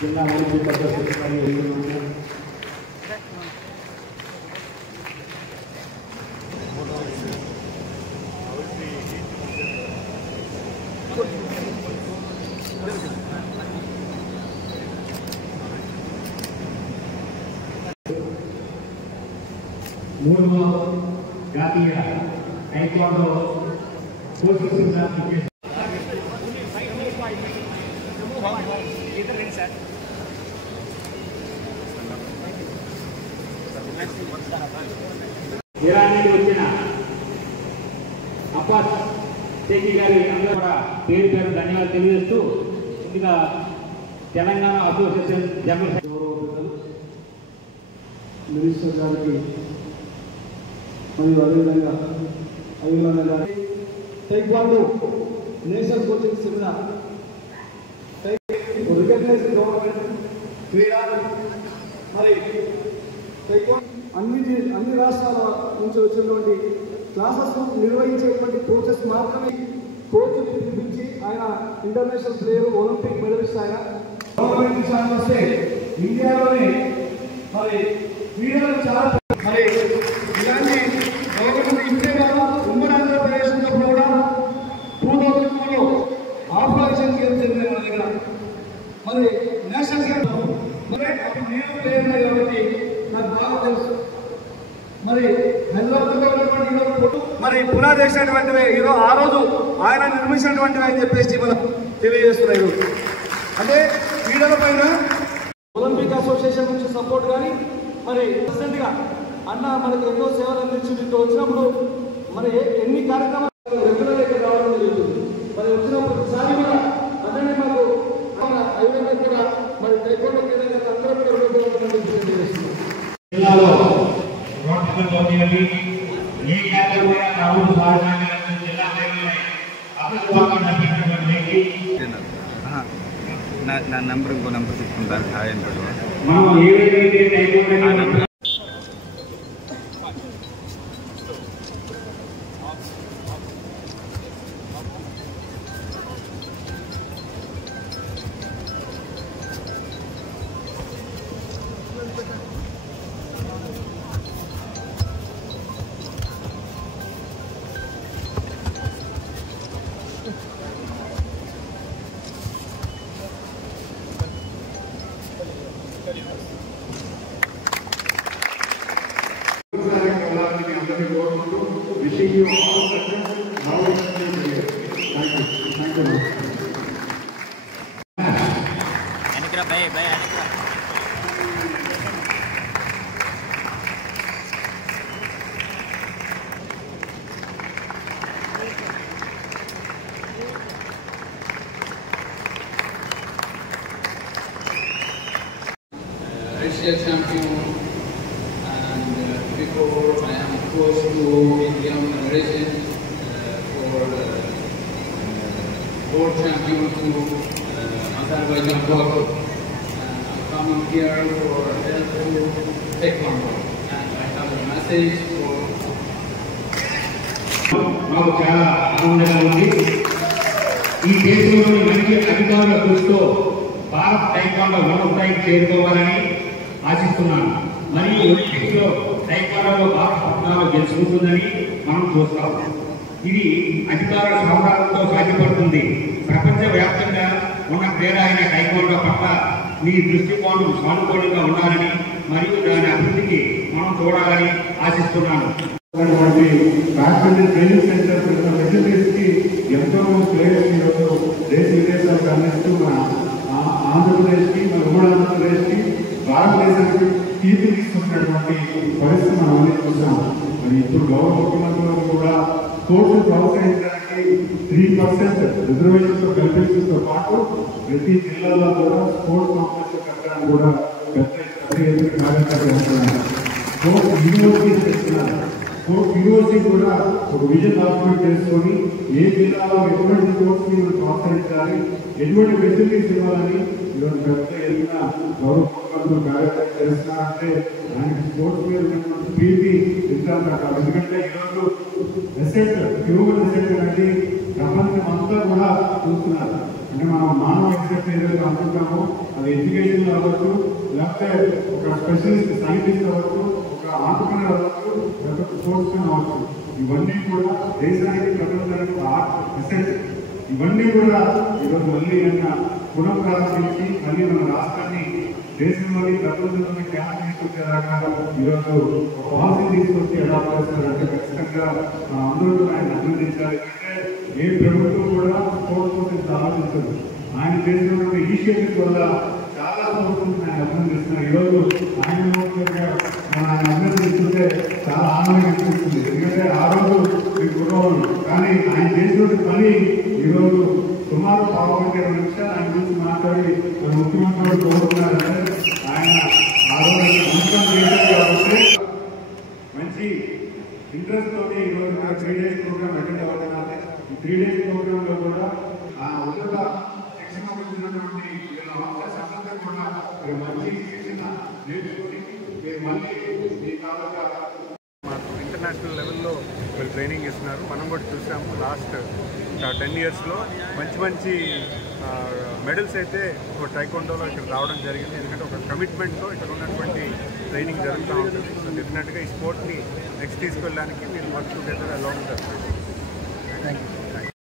జిల్లా మంత్రి పద్ధతి మూడవ జాతీయ టైక్వాండో కోచింగ్ అప్లికేషన్ ఇరాన్ నుండి వచ్చిన అబ్బాస్ షేఖీ గారి అందరూ కూడా పేరు పేరు ధన్యవాదాలు తెలియజేస్తూ ఇంకా తెలంగాణ అసోసియేషన్ జనరల్ మినిస్టర్ గారికి మరియు అదేవిధంగా అభిమాన గారి taekwondo national coaching seminar recognised government క్రీడా మరి అన్ని రాష్ట్రాల నుంచి వచ్చినటువంటి క్లాసెస్ నిర్వహించేటువంటి కోచెస్ మాత్రమే కోచ్ని పిలిపించి ఆయన ఇంటర్నేషనల్ ప్లేయర్ ఒలింపిక్ మెడలిస్ట్ ఆయన గవర్నమెంట్ విషయానికి వస్తే ఇండియాలోనే మరి క్రీడలు చాలా మరి ఇలాంటి గవర్నమెంట్ ఇంతే కాదు ఉమ్మడి ఆంధ్రప్రదేశ్ ఉన్నప్పుడు కూడా 2004లో ఆపరేషన్ గేమ్స్ జరిగినాయి మన దగ్గర మరి నేషనల్ గేమ్ మరి అప్పుడు నేను ప్లేయర్ కాబట్టి నాకు బాగా తెలుసు మరి హైదరాబాద్లో ఉన్నటువంటి మరి పునాది వేసినటువంటివి ఈరోజు ఆ రోజు ఆయన నిర్మించినటువంటివి అని చెప్పేసి మనం తెలియజేస్తున్నాయి. అంటే క్రీడల పైన ఒలింపిక్ అసోసియేషన్ నుంచి సపోర్ట్ కానీ మరి రీసెంట్గా అన్న మనకి ఎన్నో సేవలు అందించి ఇంట్లో వచ్చినప్పుడు మరి ఎన్ని కార్యక్రమాలు రెగ్యులర్ అయితే రావడం జరుగుతుంది. మరి వచ్చిన ప్రతిసారి కూడా అతన్ని మాకు అభివృద్ధి కూడా మరి టైక్వాండో క్రీడాకారులు అందరూ కూడా తెలియజేస్తున్నారు. జిల్లాలో ఏ యాత్ర కూడా రావుడు సాధనాన్ని జిల్లా అభివృద్ధి నా నంబర్ ఇంకో నంబర్ తీసుకుంటాను హాయ్ అని మనం ఏదైతే wishing you all success. Now it's clear. Thank you. Thank you. Anikra, bye, Anikra. Asia champion, and before I am close to Indian region for world champion to Azerbaijan Baku. I'm coming here for help to taekwondo, and I have a message for. మాకు చాలా ఆనందంగా ఉంది. ఈ దేశంలోని మంచి అధికారుల కృషితో Bharat taekwondo ఉన్నత స్థాయికి చేరుకోవాలని ఆశిస్తున్నాను. మరియు ఒలింపిక్స్ లో టైక్వాండోలో భారత పథకాలు గెలుచుకుంటుందని మనం చూస్తాం. ఇది అధికారుల సహకారంతో సాధ్యపడుతుంది. ప్రపంచ వ్యాప్తంగా ఉన్న క్రీడ అయిన టైక్వాండో పట్ల మీ దృష్టికోణం సానుకూలంగా ఉండాలని మరియు దాని అభివృద్ధికి మనం చూడాలని ఆశిస్తున్నాను. ట్రైనింగ్ సెంటర్ ఫెసిలిటీస్ కి ఎంతో ప్లేయర్స్ ఈరోజు దేశ విదేశాలకు అందిస్తూ మన ఆంధ్రప్రదేశ్ కి మన ఉమ్మడి ఆంధ్రప్రదేశ్ కి భారతదేశానికి కీర్తి తీసుకున్నటువంటి పరిస్థితి మనం అన్ని చూసాం. మరి ఇప్పుడు గౌరవ ముఖ్యమంత్రి కూడా స్పోర్ట్స్ ప్రోత్సహించడానికి 3% రిజర్వేషన్తో కల్పించడంతో పాటు ప్రతి జిల్లాలో కూడా స్పోర్ట్స్ కాంప్లెక్స్ కట్టడానికి కూడా పెద్ద కార్యక్రమం ఉంటున్నారు. స్పోర్ట్స్ యూనివర్సిటీ చేస్తున్నారు. స్పోర్ట్స్ యూనివర్సిటీ కూడా ఒక విజన్ డాక్యుమెంట్ చేసుకొని ఏ జిల్లాలో ఎటువంటి స్పోర్ట్స్ ని మనం ప్రోత్సహించాలి, ఎటువంటి ఫెసిలిటీస్ ఇవ్వాలని ఈరోజు పెద్ద ఎత్తున గౌరవ ముఖ్యమంత్రులు కార్యక్రమం చేస్తున్నారంటే ఆయనకి స్పోర్ట్స్ మీద ఉన్నటువంటి ప్రీతి ఇస్తాను. ఎందుకంటే ఈరోజు ఎసెట్ హ్యూమన్ ఎసెట్ అనేది ప్రపంచం అంతా కూడా చూస్తున్నారు. అంటే మనం మానవ ఎసెట్ ఏదైతే అనుకుంటామో అది ఎడ్యుకేషన్ అవ్వచ్చు, లేకపోతే ఒక స్పెషలిస్ట్ సైంటిస్ట్ అవ్వచ్చు, ఒక ఆంటర్‌ప్రెన్యూర్ అవ్వచ్చు, లేకపోతే స్పోర్ట్స్ మ్యాన్ అవ్వచ్చు. ఇవన్నీ కూడా దేశానికి ప్రపంచానికి ఎసెట్. ఇవన్నీ కూడా ఈరోజు మళ్ళీ పునః ప్రారంభించి మళ్ళీ మన రాష్ట్రాన్ని దేశంలోని ప్రపంచంలోని ఖ్యాతి తీసుకొచ్చేదాకా ఈరోజు ఒక పాలసీ తీసుకొచ్చి అడాప్ట్ చేస్తారంటే ఖచ్చితంగా మనం అందరూ కూడా ఆయన అభినందించాలి. అంటే ఏ ప్రభుత్వం కూడా స్పోర్ట్స్ కోసం ఆలోచించదు. ఆయన చేసినటువంటి ఇనిషియేటివ్ వల్ల చాలా స్పోర్ట్స్ ఆయన అభినందిస్తున్నారు. ఈరోజు ఆయన ఆయన అభినందిస్తుంటే చాలా ఆనందంగా అనిపిస్తుంది. ఎందుకంటే ఆ రోజు మీకు గొడవలు, కానీ ఆయన చేసినటువంటి పని ఈరోజు సుమారు 20 నిమిషాలు ఆయన గురించి మాట్లాడి మన ముఖ్యమంత్రి కోరుతున్నారంటే ఆయన ఆ రోజు ముఖ్యమంత్రి చేశారు కాబట్టి మంచి ఇంట్రెస్ట్ తోటి ఈరోజు 3 days ప్రోగ్రామ్ అటెండ్ అవ్వడానికి. ఈ 3 days ప్రోగ్రామ్ లో కూడా ఆ ఉన్నత శిక్షణ పొందినటువంటి ఆఫీసర్స్ కూడా మంచి శిక్షణ నేర్చుకుని మళ్ళీ ఈ కాలంగా ఇంటర్నేషనల్ లెవెల్లో వీళ్ళు ట్రైనింగ్ ఇస్తున్నారు. మనం కూడా చూసాము లాస్ట్ 10 yearsలో మంచి మెడల్స్ అయితే టైకోండోలో ఇక్కడ రావడం జరిగింది. ఎందుకంటే ఒక కమిట్మెంట్తో ఇక్కడ ఉన్నటువంటి ట్రైనింగ్ జరుగుతూ ఉంటుంది. సో డెఫినెట్గా ఈ స్పోర్ట్ని నెక్స్ట్ తీసుకెళ్ళడానికి వీళ్ళు వర్క్ టుగెదర్ అలాంగ్ థాంక్యూ.